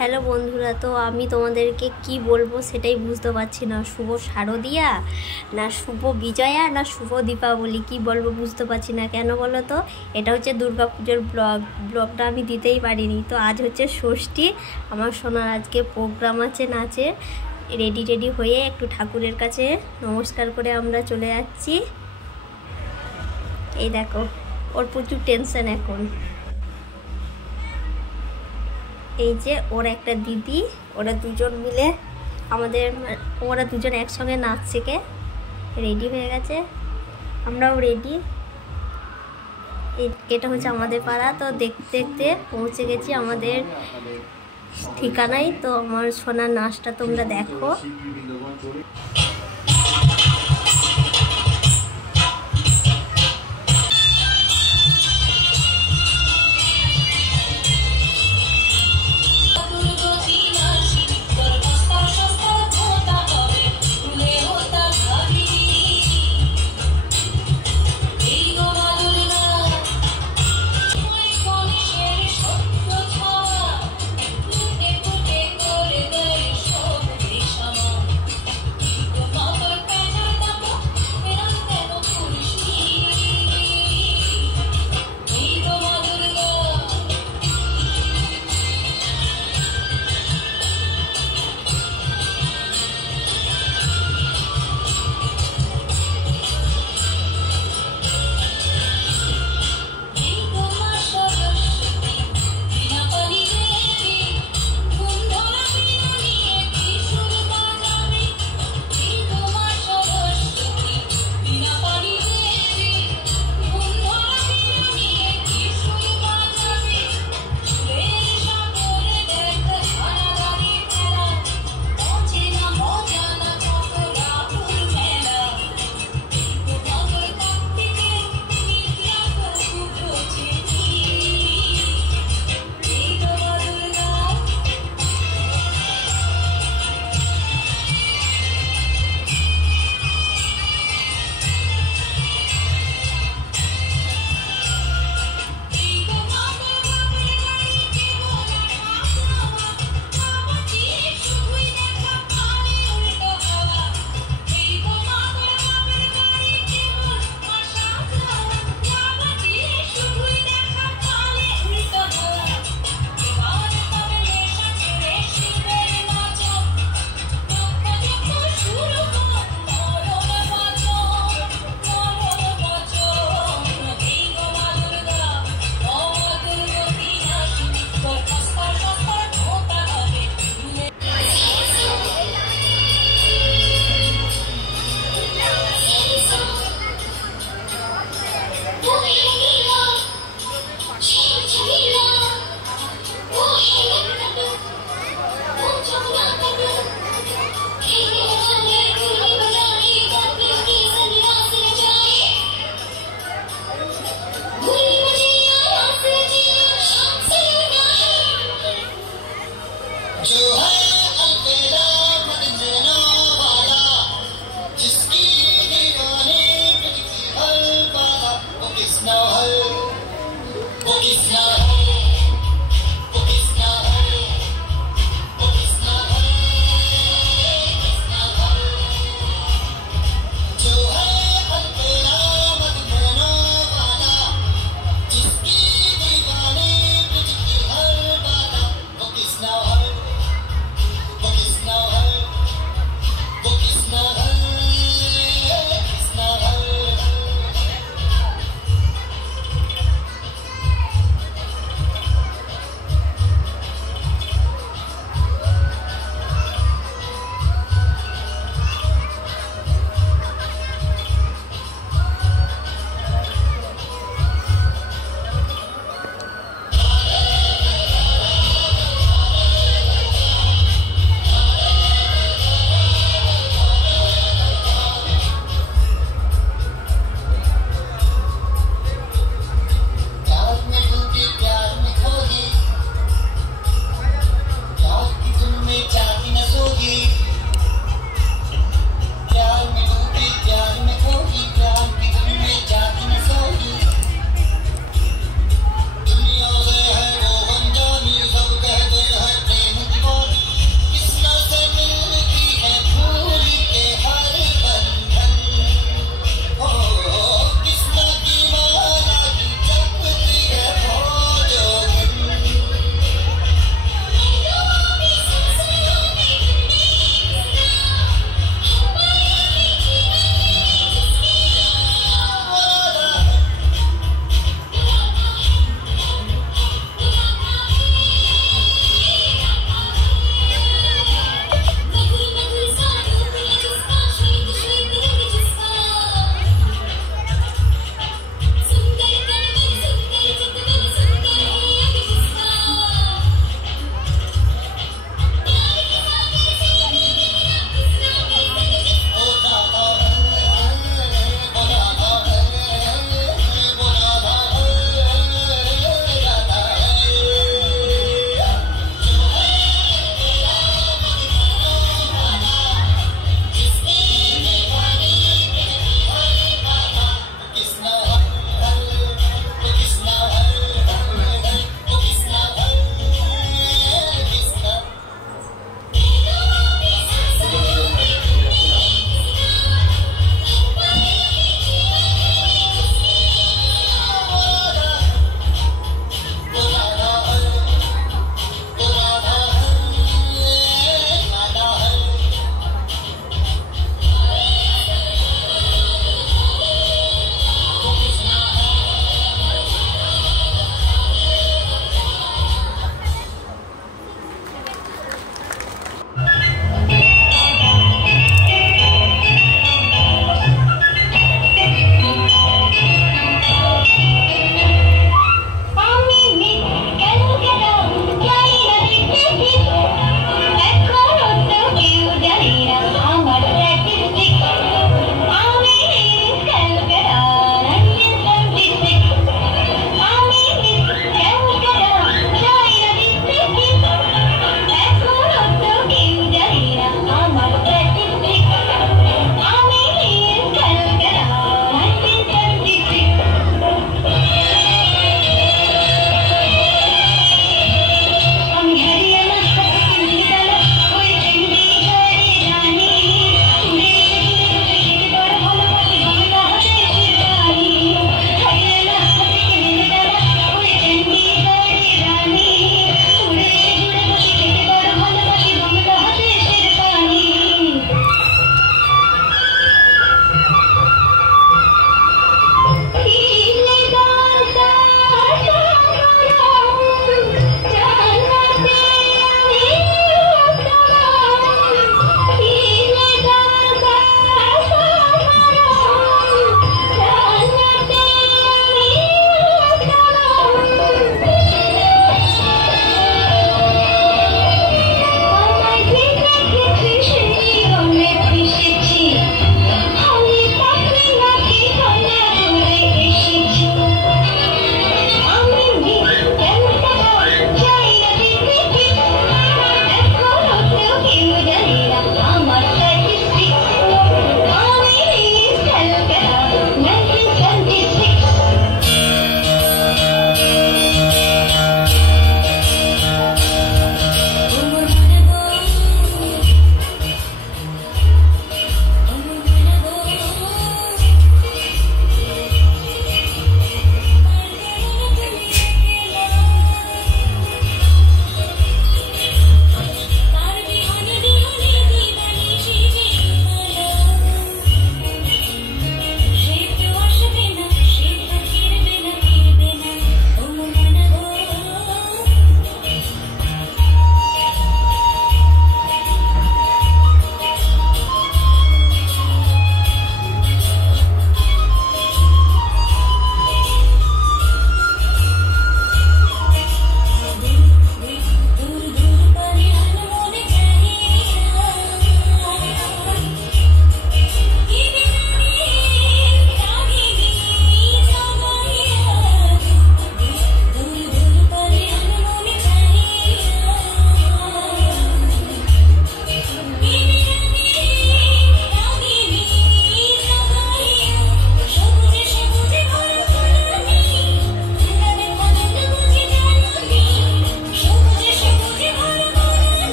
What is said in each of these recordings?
Hello বন্ধুরা, তো আমি তোমাদেরকে কি বলবো সেটাই বুঝতে পারছি না। শুভ শারদিয়া না শুভ বিজয়া না শুভ দীপাবলি, কি বলবো বুঝতে পারছি না। কেন বলো তো, এটা হচ্ছে দুর্গাপুজোর ব্লগটা আমি দিতেই পারিনি। তো আজ হচ্ছে ষষ্ঠী, আমার সোনার আজকে প্রোগ্রাম আছে নাচের। রেডি হয়ে একটু ঠাকুরের কাছে নমস্কার করে আমরা চলে যাচ্ছি। এই দেখো, ওর প্রচুর টেনশন এখন। এই যে ওর একটা দিদি, ওরা দুজন মিলে ওরা দুজন একসঙ্গে নাচ শেখে। রেডি হয়ে গেছে, আমরাও রেডি। এটা হচ্ছে আমাদের পাড়া। তো দেখতে দেখতে পৌঁছে গেছি আমাদের ঠিকানায়। তো আমার সোনার নাচটা তোমরা দেখো।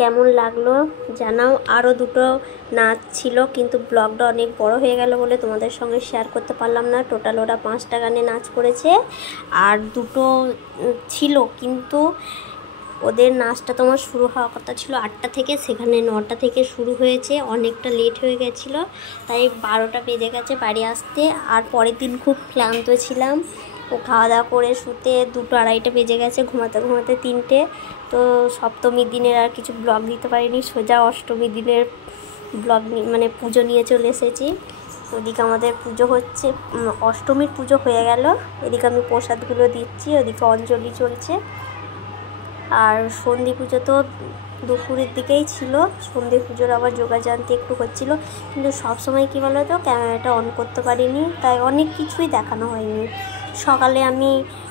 কেমন লাগলো জানাও। আরও দুটো নাচ ছিল, কিন্তু ব্লগটা অনেক বড় হয়ে গেল বলে তোমাদের সঙ্গে শেয়ার করতে পারলাম না। টোটাল ওরা 5টা গানে নাচ করেছে, আর দুটো ছিল, কিন্তু ওদের নাচটা তোমার শুরু হওয়ার কথা ছিল 8টা থেকে, সেখানে 9টা থেকে শুরু হয়েছে। অনেকটা লেট হয়ে গেছিলো, তাই 12টা বেজে গেছে বাড়ি আসতে। আর পরের দিন খুব ক্লান্ত ছিলাম, ও খাওয়া দাওয়া করে শুতে 2টো 2:30 বেজে গেছে, ঘুমাতে ঘুমাতে 3টে। তো সপ্তমীর দিনের আর কিছু ব্লগ দিতে পারিনি, সোজা অষ্টমীর দিনের ব্লগ মানে পুজো নিয়ে চলে এসেছি। ওদিকে আমাদের পুজো হচ্ছে, অষ্টমীর পুজো হয়ে গেল, এদিকে আমি প্রসাদগুলো দিচ্ছি, ওদিকে অঞ্জলি চলছে। আর সন্ধি পুজো তো দুপুরের দিকেই ছিল, সন্ধি পুজোর আবার যোগাযান্তি একটু হচ্ছিল, কিন্তু সবসময় কী বলো তো ক্যামেরাটা অন করতে পারিনি, তাই অনেক কিছুই দেখানো হয়নি। সকালে আমি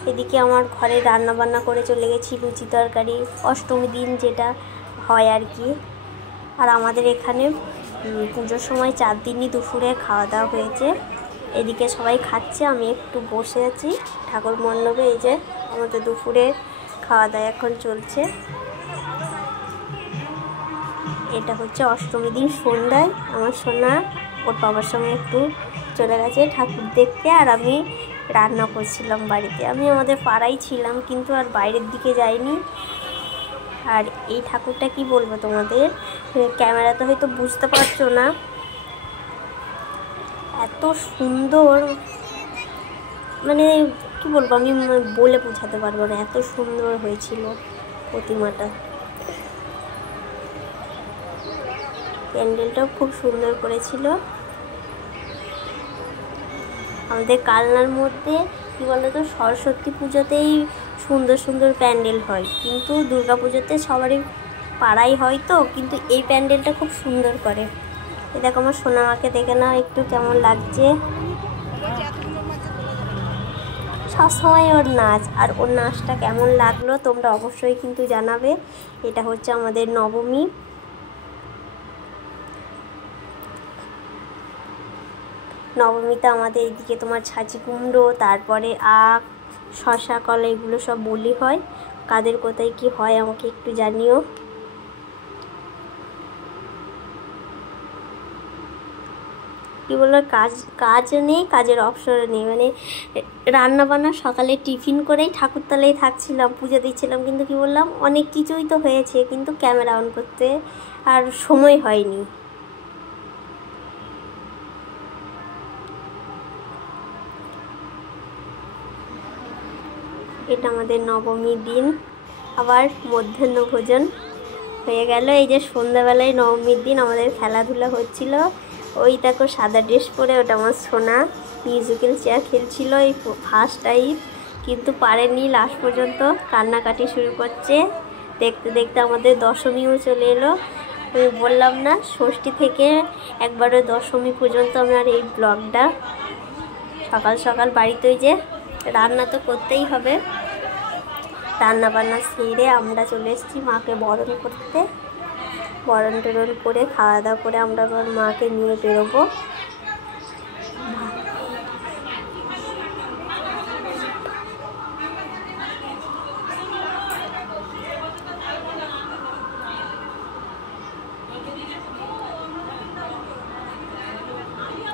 এদিকে আমার ঘরে রান্না বান্না করে চলে গেছি, লুচি তরকারি, অষ্টমী দিন যেটা হয় আর কি। আর আমাদের এখানে পুজোর সময় 4 দিনই দুপুরে খাওয়া দাওয়া হয়েছে। এদিকে সবাই খাচ্ছে, আমি একটু বসে আছি ঠাকুর মণ্ডপে। এই যে আমাদের দুপুরে খাওয়া দাওয়া এখন চলছে। এটা হচ্ছে অষ্টমী দিন সন্ধ্যায় আমার সোনা ওর বাবার সঙ্গে একটু চলে গেছে ঠাকুর দেখতে, আর আমি রান্না করছিলাম বাড়িতে। আমি আমাদের পাড়াই ছিলাম, কিন্তু আর বাইরের দিকে যাইনি। আর এই ঠাকুরটা কি বলবো তোমাদের, ক্যামেরাতে হয়তো বুঝতে পারছো না, এত সুন্দর, মানে কি বলবো, আমি বলে বোঝাতে পারবো না, এত সুন্দর হয়েছিল প্রতিমাটা। প্যান্ডেলটাও খুব সুন্দর করেছিল। আমাদের কালনার মধ্যে কী বলতো, সরস্বতী পুজোতেই সুন্দর সুন্দর প্যান্ডেল হয়, কিন্তু দুর্গা পুজোতে সবারই পাড়াই হয় তো, কিন্তু এই প্যান্ডেলটা খুব সুন্দর করে। এ দেখো আমার সোনামাকে দেখে নাও একটু কেমন লাগছে। সবসময় ওর নাচ, আর ওর নাচটা কেমন লাগলো তোমরা অবশ্যই কিন্তু জানাবে। এটা হচ্ছে আমাদের নবমী। নবমীতে আমাদের এইদিকে তোমার ছাঁচি কুমড়ো, তারপরে আখ, শশা, কলা এগুলো সব বলি হয়। কাদের কোথায় কি হয় আমাকে একটু জানিও। কী বললো, কাজ নেই, কাজের অপশন নেই, মানে রান্না বান্না সকালে টিফিন করেই ঠাকুরতলায় থাকছিলাম, পুজো দিচ্ছিলাম, কিন্তু কি বললাম অনেক কিছুই তো হয়েছে, কিন্তু ক্যামেরা অন করতে আর সময় হয়নি। এটা আমাদের নবমীর দিন, আবার মধ্যাহ্ন ভোজন হয়ে গেল। এই যে সন্ধ্যাবেলায় নবমীর দিন আমাদের খেলাধুলা হচ্ছিল। ওই দেখো সাদা ড্রেস পরে ওটা আমার সোনা মিউজিক্যাল চেয়ার খেলছিল এই ফার্স্ট টাইম, কিন্তু পারেনি, লাস্ট পর্যন্ত কান্নাকাটি শুরু করছে। দেখতে দেখতে আমাদের দশমীও চলে এলো। আমি বললাম না, ষষ্ঠী থেকে একবারে দশমী পর্যন্ত আমার এই ব্লগটা। সকাল সকাল বাড়িতে ওই যে রান্না তো করতেই হবে, রান্না বান্না সেরে আমরা চলে এসেছি মাকে বরণ করতে। বরণ টরণ করে খাওয়া দাওয়া করে আমরা আবার মাকে নিয়ে বেরোবো।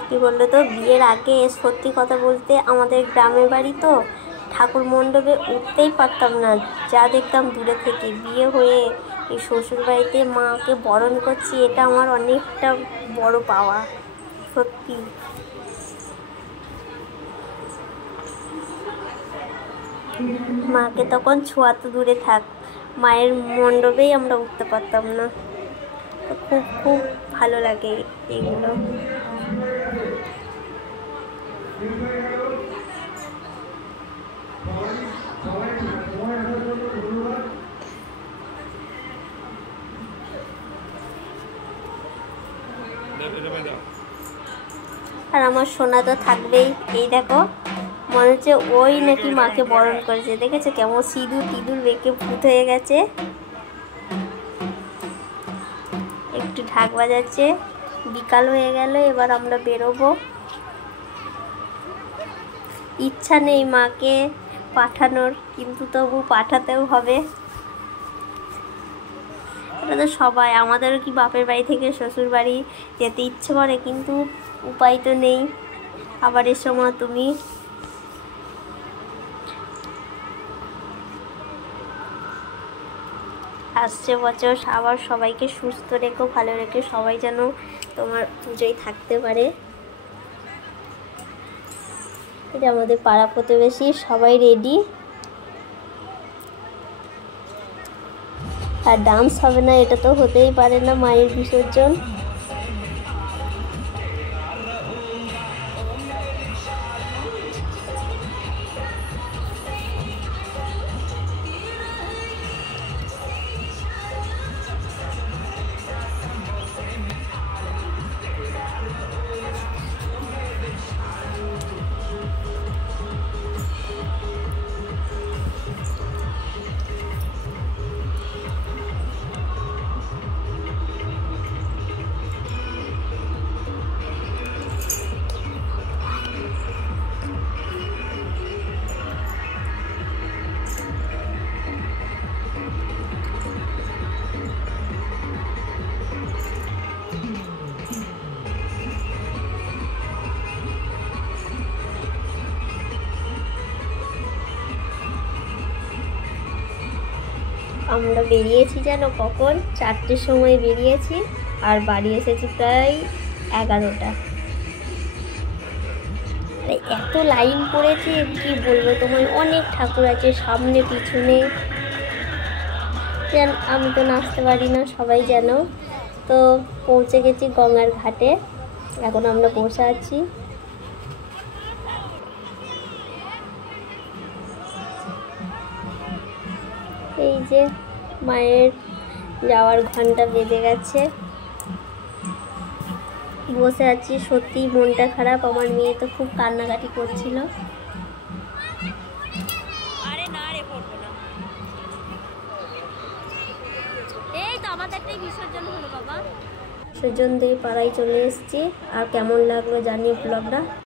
কী বললো তো, বিয়ের আগে সত্যি কথা বলতে আমাদের গ্রামের বাড়ি তো, ঠাকুর মণ্ডপে উঠতেই পারতাম না, যা দেখতাম দূরে থেকে। বিয়ে হয়ে এই শ্বশুরবাড়িতে মাকে বরণ করছি, এটা আমার অনেকটা বড় পাওয়া সত্যি। মাকে তখন ছোঁয়া তো দূরে থাক, মায়ের মণ্ডপেই আমরা উঠতে পারতাম না। খুব খুব ভালো লাগে এগুলো। আর আমার সোনা তো থাকবেই। এই দেখো মনে হচ্ছে ওই নাকি মাকে বরণ করেছে, দেখেছো কেমন সিঁদুর টিঁদুর বেঁকে ভূত হয়ে গেছে। একটু ঢাক বাজাচ্ছে। বিকাল হয়ে গেল, এবার আমরা বেরোবো। ইচ্ছা নেই মাকে পাঠানোর, কিন্তু তবু পাঠাতেও হবে। এটা তো সবাই, আমাদেরও কি বাপের বাড়ি থেকে শ্বশুর বাড়ি যেতে ইচ্ছে করে, কিন্তু উপায় তো নেই। আবার এর সময় তুমি আসছে বছর আবার সবাইকে সুস্থ রেখো, ভালো রেখে সবাই যেন তোমার পুজোয় থাকতে পারে। এটা আমাদের পাড়া প্রতিবেশী সবাই রেডি। আর ডান্স হবে না এটা তো হতেই পারে না, মায়ের বিসর্জন। আমরা বেরিয়েছি যেন কখন 4টের সময় বেরিয়েছি, আর বাড়ি এসেছি প্রায় 11টা। এত লাইন পড়েছে কি বলবো তোমায়, অনেক ঠাকুর আছে সামনে পিছনে। আমি তো নাচতে পারি না, সবাই জানো। তো পৌঁছে গেছি গঙ্গার ঘাটে, এখন আমরা বসে আছি। এই যে মায়ের যাওয়ার ঘন্টা বেজে গেছে, বসে আছি। সত্যি মনটা খারাপ, আমার মেয়ে তো খুব কান্নাকাটি করছিল। আরে না রে, পড়বো না। এই তো আমাদেরটাই বিসর্জন হলো বাবা। বিসর্জন দিয়ে পাড়ায় চলে এসেছি। আর কেমন লাগলো জানি ব্লগটা।